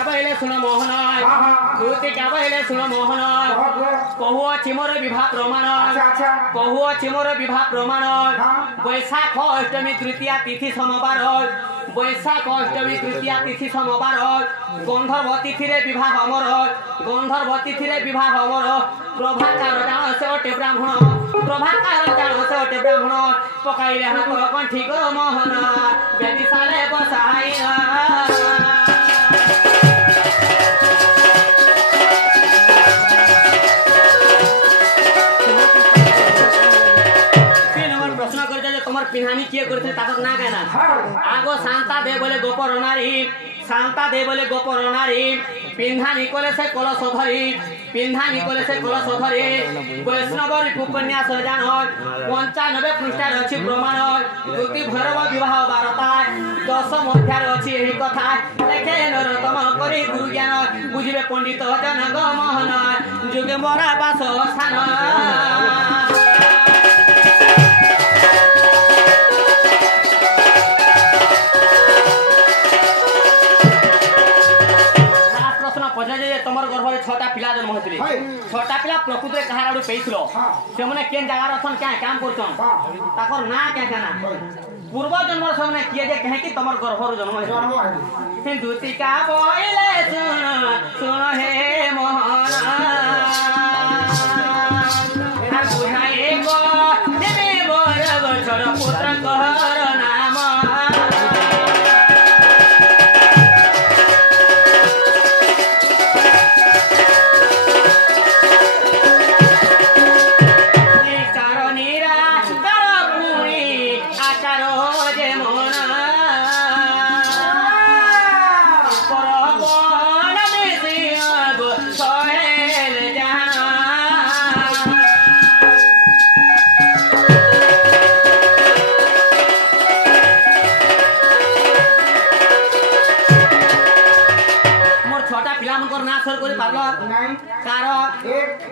का बहिले सुन मोहन दूती का बहिले सुन मोहन कहु अछि मोर विवाह प्रमाण कहु अछि मोर विवाह प्रमाण बैशाख अष्टमी तृतीया तिथि सोमवार बैशाख अष्टमी तृतीया तिथि सोमवार गंधर्व तिथि रे विवाह हमर गंधर्व तिथि रे विवाह हमर प्रभाकर जान से ओटे ब्राह्मण प्रभाकर जान से ओटे ब्राह्मण पकाइले हाथ कंठी गो मोहन बेदी साले बसाई पिहानी किए करते ताकर ना कहना आगो शांता दे बोले गोपर नारी शांता दे बोले गोपर नारी पिंधानी कोले से कलश धरी पिंधानी कोले से कलश धरी वैष्णव उपन्यास जान 95 पृष्ठार अछि प्रमाण दूती भैरव विवाह वार्ता 10 मध्यार अछि एही कथा लेखे नरोत्तम करी गुरु ज्ञान बुझिबे पंडित जन ग मोहन जुगे मोरा बास स्थान तमर गर्भ में 6टा पिला जन्म होइतले 6टा पिला प्रकृति कहार आडू पेइथलो से माने केन जगह रथन क्या काम करछन ताकर ना क्या ना पूर्व जन्म से माने किए जे कहे कि तमर गर्भ रो जन्म होइतले हिंदुती का बोइले सुन हे मोहन आ बुझाए को देवे मोर छोड़ पुत्र कहर नाम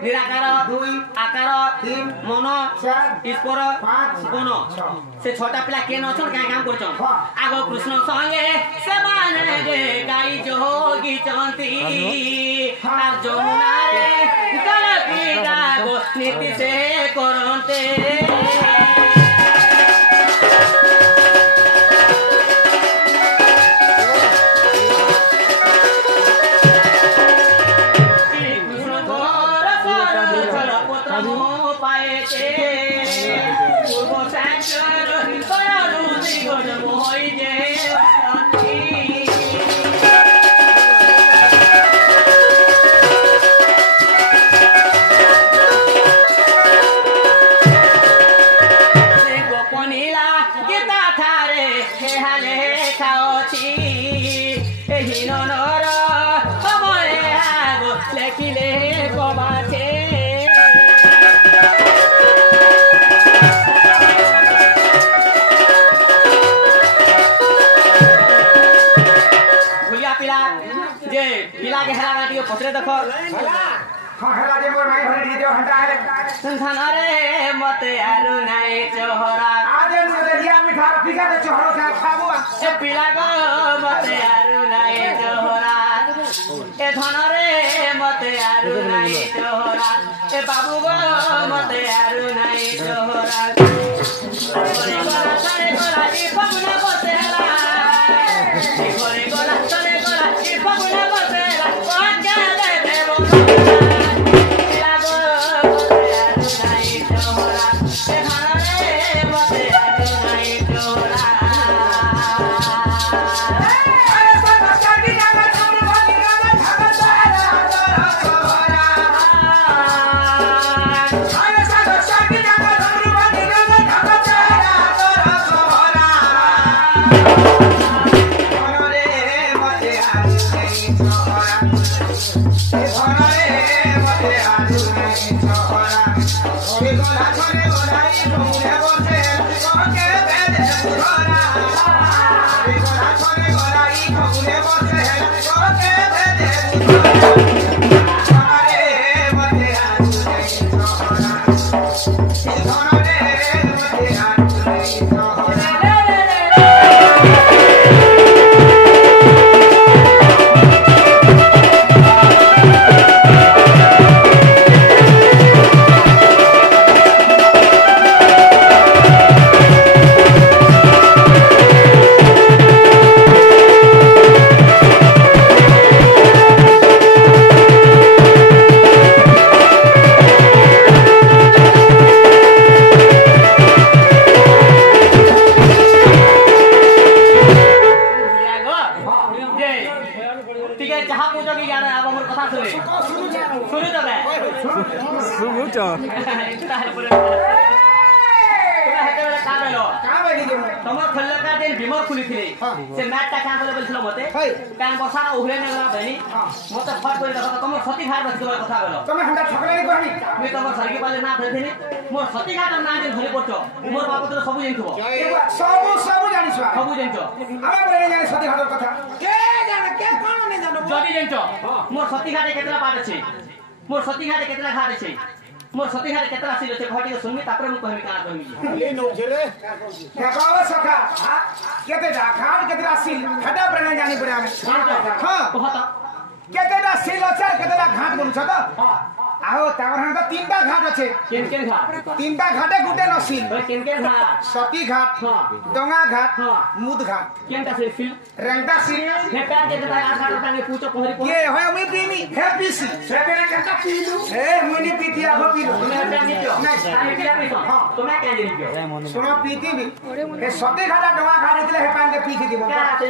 निराकार आकार मन ईश्वर गुण से 6टा पिला केन अछन का काम करछन आगो कृष्ण संगे से माने जे गाई जोगी चंती आ जमुना रे गलती गागो नीति से करंते पत्रे देखो हां हेला जे मोर भाई हरि दियो हटा है संधान रे मते आरु नाई चोहरा आजे से दिया मिठा फिका तो चोहरो खा खाबो ए पिला गो मते आरु नाई चोहरा ए धन रे मते आरु नाई चोहरा ए बाबू गो मते आरु नाई चोहरा ओरे गोरा सारे गोरा ई फगुना बसेला ई गोरे गोरा सारे गोरा ई फगुना बसेला ठीक है जहाँ पूछो कि यार अब हमर कथा सुने सुनो तबे सुनो तो तमर खल्लका दिन बिमर खुली थी से मैच ता क्या करे बोलछलो मते पैन बसा ना उहले न गला भनी मते फट कर देखो तमर सती घाट बस तोर कथा बोलो তুমি হন্ডা ঠকলে নি কহানি मी तमर सरगी पाले ना धरथिनी मोर सती घाट ना दिन धरि पड़छो मोर बाप तो सब जानथबो সবু সবু জানিছ सब जानछो আমি বলে জানি সতী ঘাটের কথা কে জানে কে কোন নে জানো जदी जानछो मोर सती घाटे केतला पाट अछि मोर सती घाटे केतला घाट अछि मोर सती घाटे केतला सिल अछि घाटी के सुनमी तापर मु कहमी काना कहमी ले नो छेले দেখাও সখা কেতে ঘাট কেতে আসিল ঘাটা প্রাণ জানি পড়ে আমি হ্যাঁ कहता কেতেটা সিল আছে কেতেটা ঘাট বলছ তো আহো তার হাতে তিনটা ঘাট আছে केन घाट তিনটা ঘাটে গুটে নসিল केन घाट সতী ঘাট ডঙ্গা ঘাট মুদ ঘাট केनटा से फिल রেংটা সিল हे पैन के दाई आठ घाट तांगे पूछो कहरी को কে হয় আমি প্রেমী হ্যাপি সি সেতেরে কেনটা পিলু এ মুনি পিতি আব পিলু तुम्हें पैन नहीं पियो नहीं पिया पियो तो मैं क्या नहीं पियो শোনো প্রীতি বি এ সতী ঘাট ডঙ্গা ঘাট দিলে হে পান দে পিছি দিব क्या আছে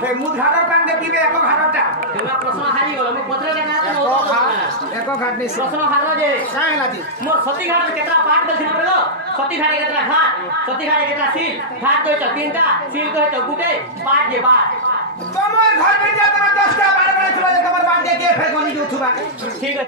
হে মুদ ঘাটের পান দে পিবে এক ঘাটটা तुम्हें प्रश्न हारी गलो मैं पत्र के ना এক ঘাট নেই प्रश्न हारलो जे কাই লাতি मोर सती घाट में केतना पाट बल छिन पड़लो सती घाट केतना घाट सती घाट केतना सील घाट तो छ तीनटा सील तो छ गुटे पाट जे बात তোমার ঘর ভিতরে তোমার 10টা 12টা ছিল তোমার বাড়ি কে ফেকনি উঠবা ठीक है